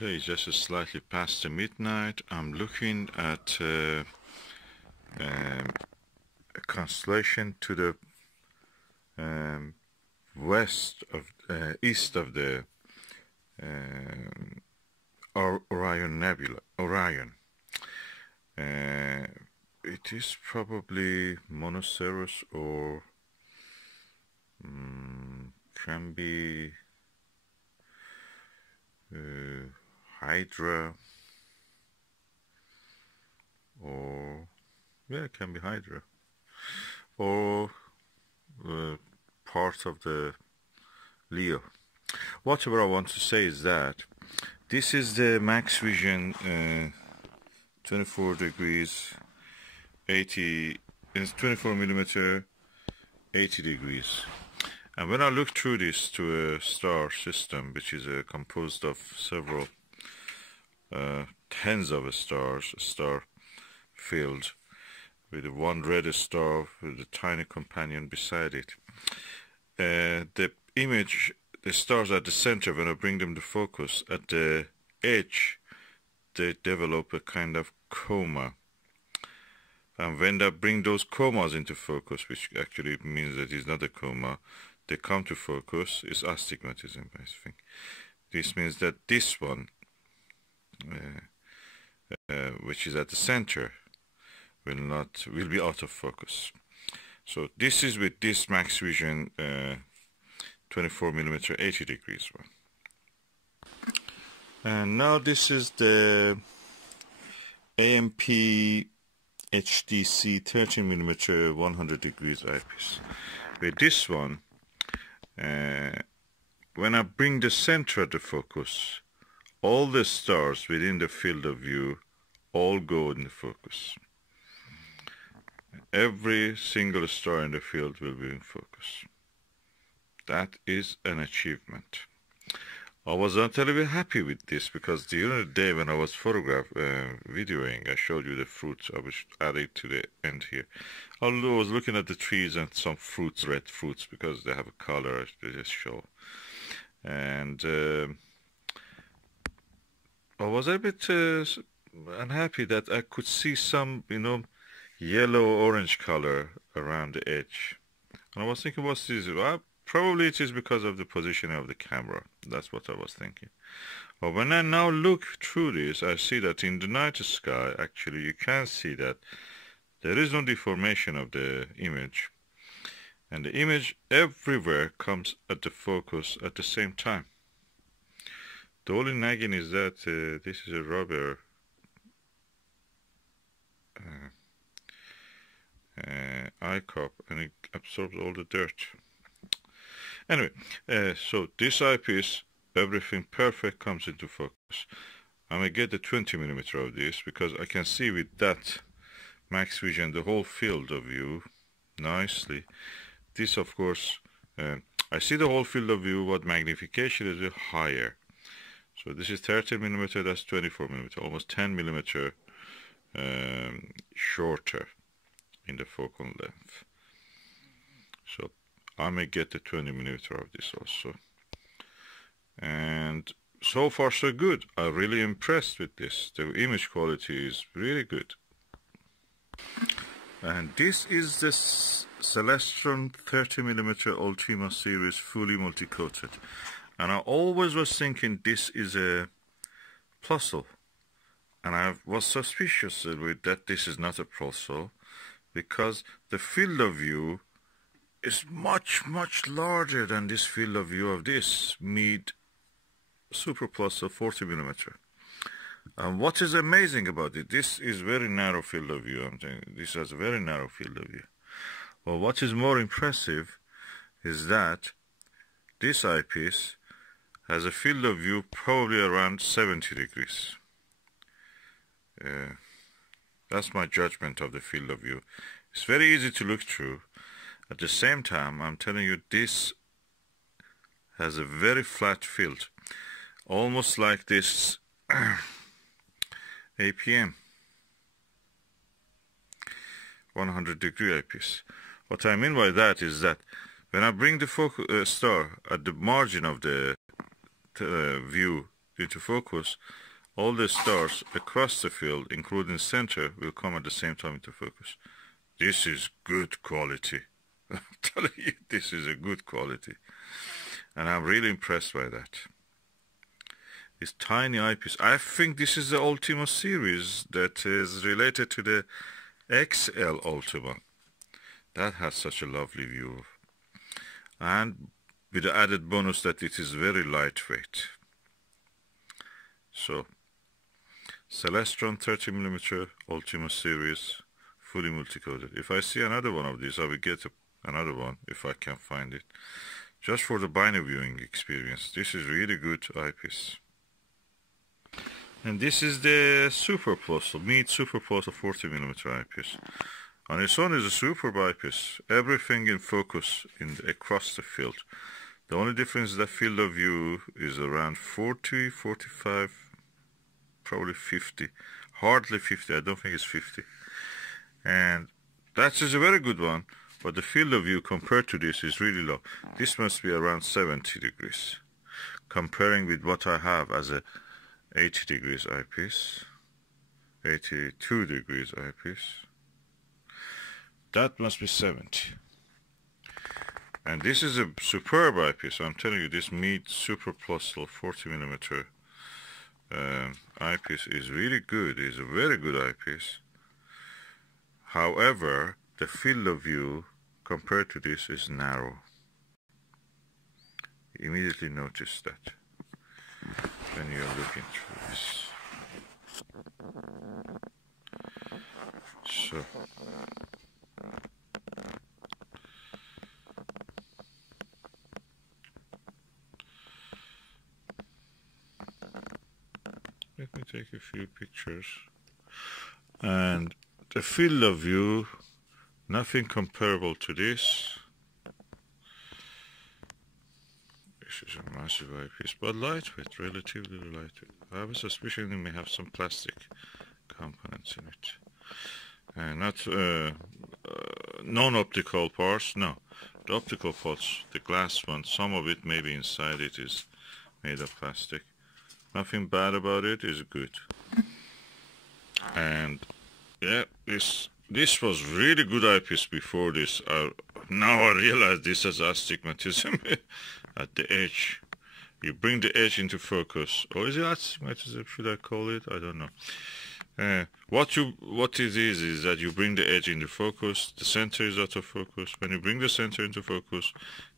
Okay, it's just slightly past the midnight. I'm looking at a constellation to the east of the Orion Nebula. Orion. It is probably Monoceros or can be Hydra, or yeah, it can be Hydra, or part of the Leo. Whatever I want to say is that this is the max vision 24 degrees 80 is 24 millimeter 80 degrees. And when I look through this to a star system, which is composed of several tens of stars, a star field with one red star with a tiny companion beside it, the image, the stars at the center, when I bring them to focus, at the edge, they develop a kind of coma. And when I bring those comas into focus, which actually means that it's not a coma, they come to focus, is astigmatism, I think. This means that this one, which is at the center, will be out of focus. So this is with this max vision 24 millimeter 80 degrees one. And now this is the AMP HDC 13 millimeter 100 degrees eyepiece. With this one, when I bring the center of the focus, all the stars within the field of view all go in the focus. Every single star in the field will be in focus. That is an achievement. I was not terribly happy with this because during the day when I was videoing, I showed you the fruits. I will add it to the end here. Although I was looking at the trees and some fruits, red fruits, because they have a color, they just show. And I was a bit unhappy that I could see some, yellow-orange color around the edge. And I was thinking, what's this? Well, probably it is because of the positioning of the camera. That's what I was thinking. But when I now look through this, I see that in the night sky, actually, you can see that there is no deformation of the image. And the image everywhere comes at the focus at the same time. The only nagging is that this is a rubber eye cup, and it absorbs all the dirt. Anyway, so this eyepiece, everything perfect comes into focus. I'm going to get the 20 millimeter of this because I can see with that max vision the whole field of view nicely. This, of course, I see the whole field of view, but magnification is higher. So this is 30 millimeter, that's 24 millimeter, almost 10 millimeter shorter in the focal length. So I may get the 20 millimeter of this also. And so far so good. I'm really impressed with this. The image quality is really good. And this is the Celestron 30 millimeter Ultima series fully multi-coated. And I always was thinking this is a Plusle. And I was suspicious with that this is not a Plusle, because the field of view is much, much larger than this field of view of this mid Super Plusle 40 millimeter. And what is amazing about it, this is very narrow field of view. I'm saying this has a very narrow field of view. Well, what is more impressive is that this eyepiece has a field of view probably around 70 degrees. That's my judgment of the field of view. It's very easy to look through. At the same time, I'm telling you, this has a very flat field, almost like this APM 100 degree eyepiece. What I mean by that is that when I bring the star at the margin of the view into focus, all the stars across the field, including center, will come at the same time into focus. This is good quality. I'm telling you, this is a good quality. And I'm really impressed by that. This tiny eyepiece. I think this is the Ultima series that is related to the XL Ultima. That has such a lovely view. And with the added bonus that it is very lightweight. So, Celestron 30mm Ultima series, fully multi-coated. If I see another one of these, I will get another one if I can find it. Just for the binary viewing experience. This is really good eyepiece. And this is the Super Plus, Meet Super Plus 40mm eyepiece. On its own is a superb eyepiece. Everything in focus across the field. The only difference is that field of view is around 40, 45, probably 50. Hardly 50, I don't think it's 50. And that is a very good one, but the field of view compared to this is really low. This must be around 70 degrees. Comparing with what I have as a 80 degrees eyepiece, 82 degrees eyepiece. That must be 70. And this is a superb eyepiece. I'm telling you, this Meet Super Plus 40mm eyepiece is really good. It's a very good eyepiece. However, the field of view compared to this is narrow. You immediately notice that when you're looking through this. So, let me take a few pictures. And the field of view, nothing comparable to this. This is a massive eyepiece, but lightweight, relatively lightweight. I have a suspicion it may have some plastic components in it. Not non-optical parts, no. The optical parts, the glass one, some of it maybe inside it is made of plastic. Nothing bad about it, it's good. And yeah, this was really good eyepiece before this. Now I realize this has astigmatism at the edge. You bring the edge into focus. Or is it astigmatism, should I call it? I don't know. What it is that you bring the edge into focus, the center is out of focus. When you bring the center into focus,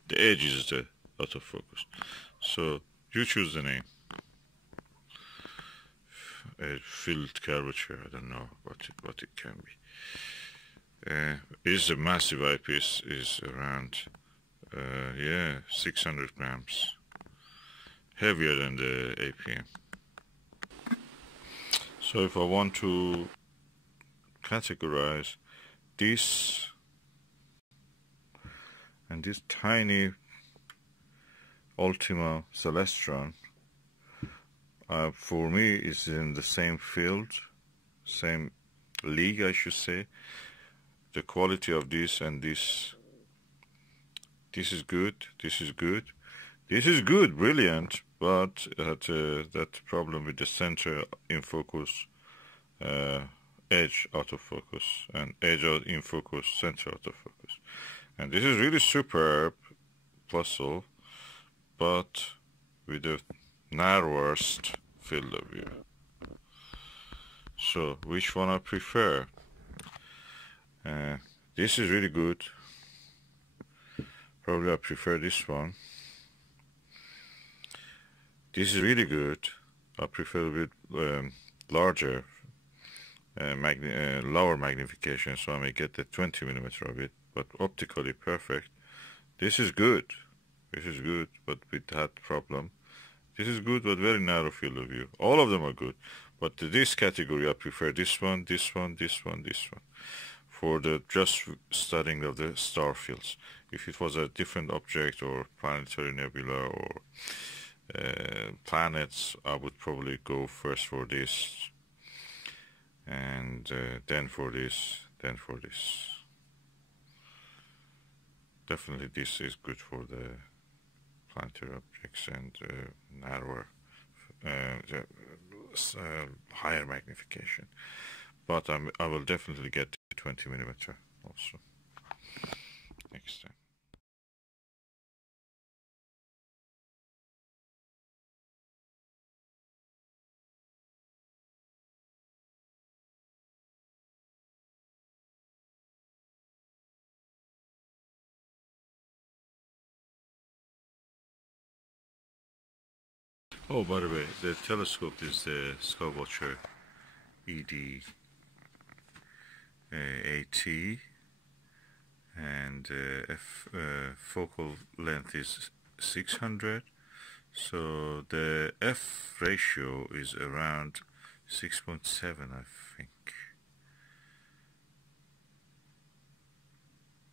the edge is out of focus. So you choose the name. Field curvature, I don't know what it can be. Is a massive eyepiece, is around 600 grams, heavier than the APM. So if I want to categorize this and this tiny Ultima Celestron, for me it's in the same field, same league I should say. The quality of this and this is good, this is good, this is good, brilliant, but that problem with the center in focus, edge out of focus, and edge out in focus, center out of focus. And this is really superb puzzle, but with the narrowest field of view. So which one I prefer? This is really good. Probably I prefer this one. This is really good. I prefer a bit larger, lower magnification, so I may get the 20mm of it, but optically perfect. This is good. This is good, but with that problem. This is good, but very narrow field of view. All of them are good, but to this category I prefer this one, this one, this one, this one, for the just studying of the star fields. If it was a different object or planetary nebula or planets, I would probably go first for this, and then for this, then for this. Definitely this is good for the planetary objects and narrower higher magnification, but I will definitely get 20 millimeter also next time. Oh, by the way, the telescope is the Skywatcher ED80, and focal length is 600, so the f ratio is around 6.7, I think,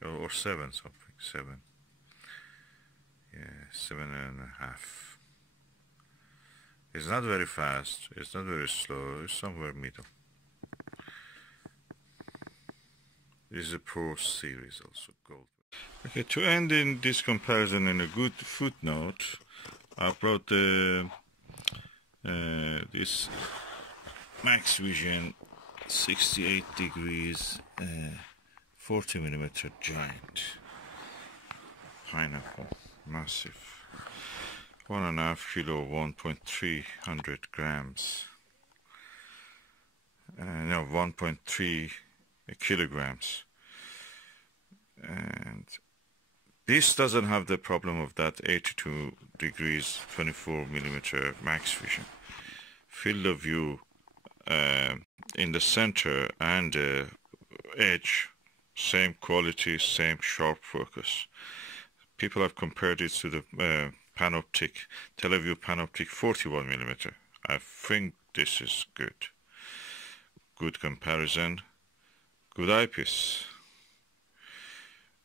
or 7 something, 7, yeah, 7.5. It's not very fast, it's not very slow, it's somewhere middle. This is a Pro series also, gold. Okay, to end in this comparison in a good footnote, I brought the this Max Vision 68 degrees 40 millimeter giant pineapple, massive. 1.5 kilo, 1.300 grams. No, 1.3 kilograms. And this doesn't have the problem of that 82 degrees, 24 millimeter max vision. Field of view in the center and the edge, same quality, same sharp focus. People have compared it to the Panoptic, Teleview Panoptic 41 millimeter. I think this is good. Good comparison, good eyepiece.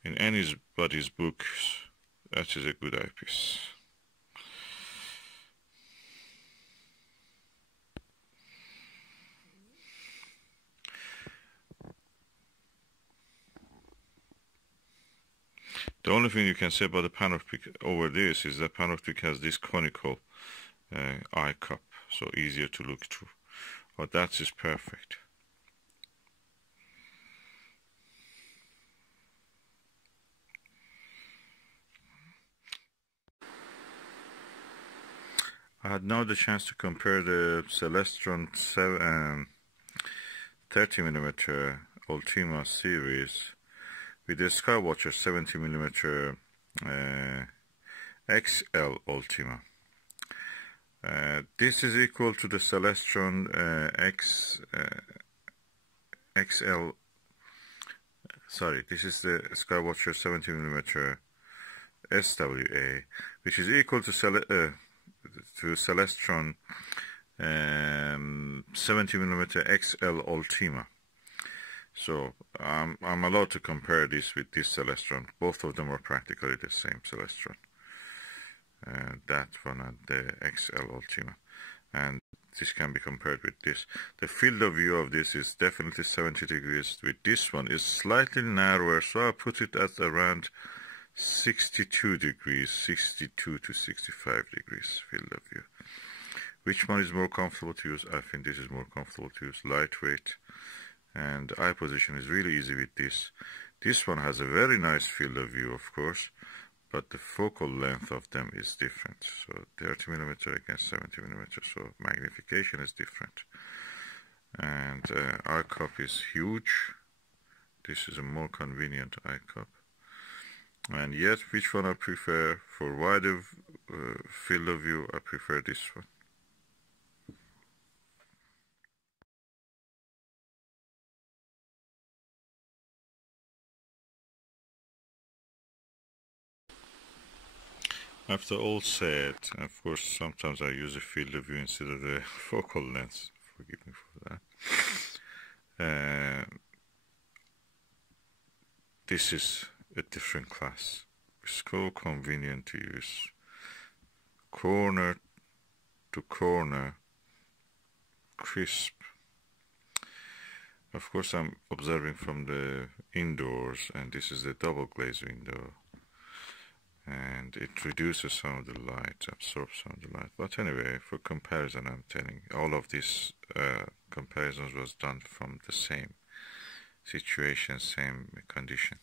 In anybody's book, that is a good eyepiece. The only thing you can say about the Panoptic over this is that Panoptic has this conical eye cup, so easier to look through. But that is perfect. I had now the chance to compare the Celestron 30mm Ultima series with the Skywatcher 70mm XL Ultima. This is equal to the Celestron XL. Sorry, this is the Skywatcher 70mm SWA, which is equal to Celestron 70mm XL Ultima. So I'm allowed to compare this with this Celestron. Both of them are practically the same Celestron. That one and the XL Ultima. And this can be compared with this. The field of view of this is definitely 70 degrees. With this one is slightly narrower, so I put it at around 62 degrees, 62 to 65 degrees field of view. Which one is more comfortable to use? I think this is more comfortable to use. Lightweight, and eye position is really easy with this. This one has a very nice field of view, of course, but the focal length of them is different. So 30mm against 70mm, so magnification is different. And eye cup is huge. This is a more convenient eye cup. And yet, which one I prefer? For wider field of view, I prefer this one. After all said, of course, sometimes I use a field of view instead of the focal length. Forgive me for that. This is a different class. It's so convenient to use. Corner to corner, crisp. Of course, I'm observing from the indoors, and this is the double glaze window. and it reduces some of the light, absorbs some of the light. But anyway, for comparison, I'm telling you, all of these comparisons was done from the same situation, same condition.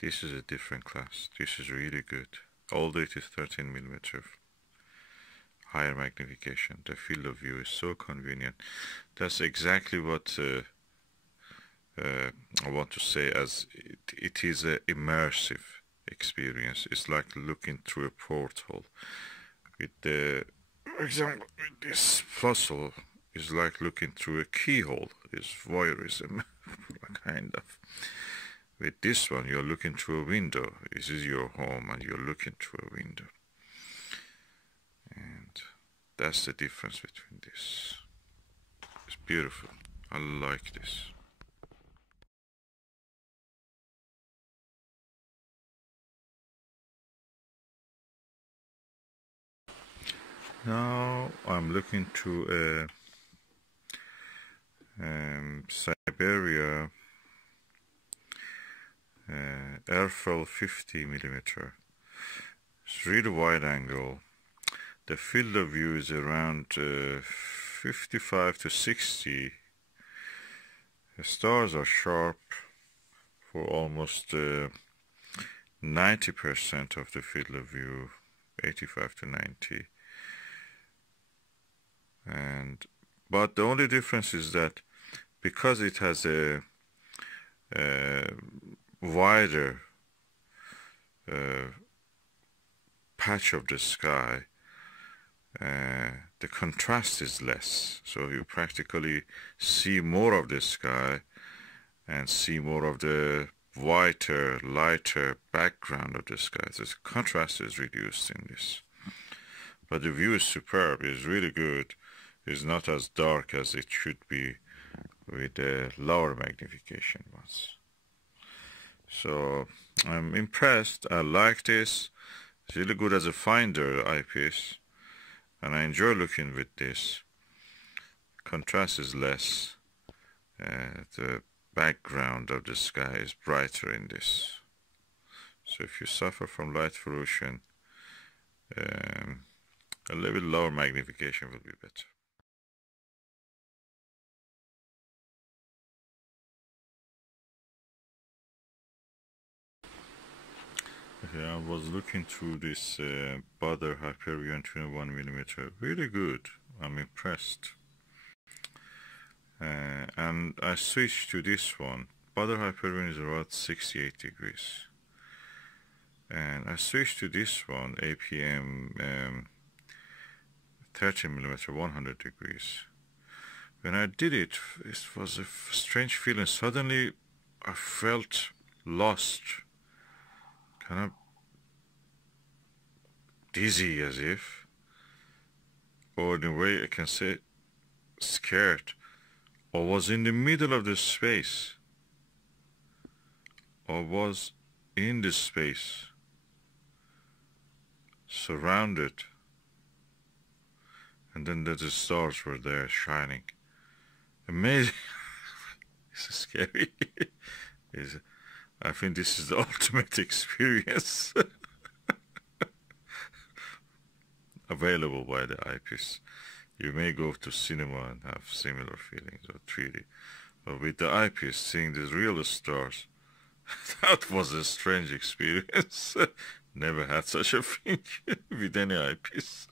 This is a different class. This is really good. Although it is 13 millimeter, higher magnification, the field of view is so convenient. That's exactly what I want to say, as it is an immersive experience. It's like looking through a porthole. With the, for example, with this puzzle is like looking through a keyhole. It's voyeurism, kind of. With this one, you're looking through a window. This is your home, and you're looking through a window. And that's the difference between this. It's beautiful. I like this. Now I'm looking to Siberia airfoil 50 millimeter. It's really wide angle. The field of view is around 55 to 60. The stars are sharp for almost 90% of the field of view, 85 to 90. But the only difference is that because it has a wider patch of the sky, the contrast is less, so you practically see more of the sky and see more of the whiter, lighter background of the sky. So the contrast is reduced in this, but the view is superb. It's really good. It's not as dark as it should be with the lower magnification ones. So I'm impressed. I like this. It's really good as a finder eyepiece, and I enjoy looking with this. Contrast is less. The background of the sky is brighter in this. So if you suffer from light pollution, a little bit lower magnification will be better. Okay, I was looking through this Butter Hyperion 21mm. Really good. I'm impressed. And I switched to this one. Butter Hyperion is about 68 degrees. And I switched to this one, APM 30mm, 100 degrees. When I did it, it was a strange feeling. Suddenly, I felt lost, kind of dizzy, as if, or in a way I can say scared, or was in the middle of the space, or was in the space, surrounded, and then the stars were there shining. Amazing. It's scary. I think this is the ultimate experience. Available by the eyepiece. You may go to cinema and have similar feelings, or 3D. But with the eyepiece, seeing the real stars, that was a strange experience. Never had such a thing with any eyepiece.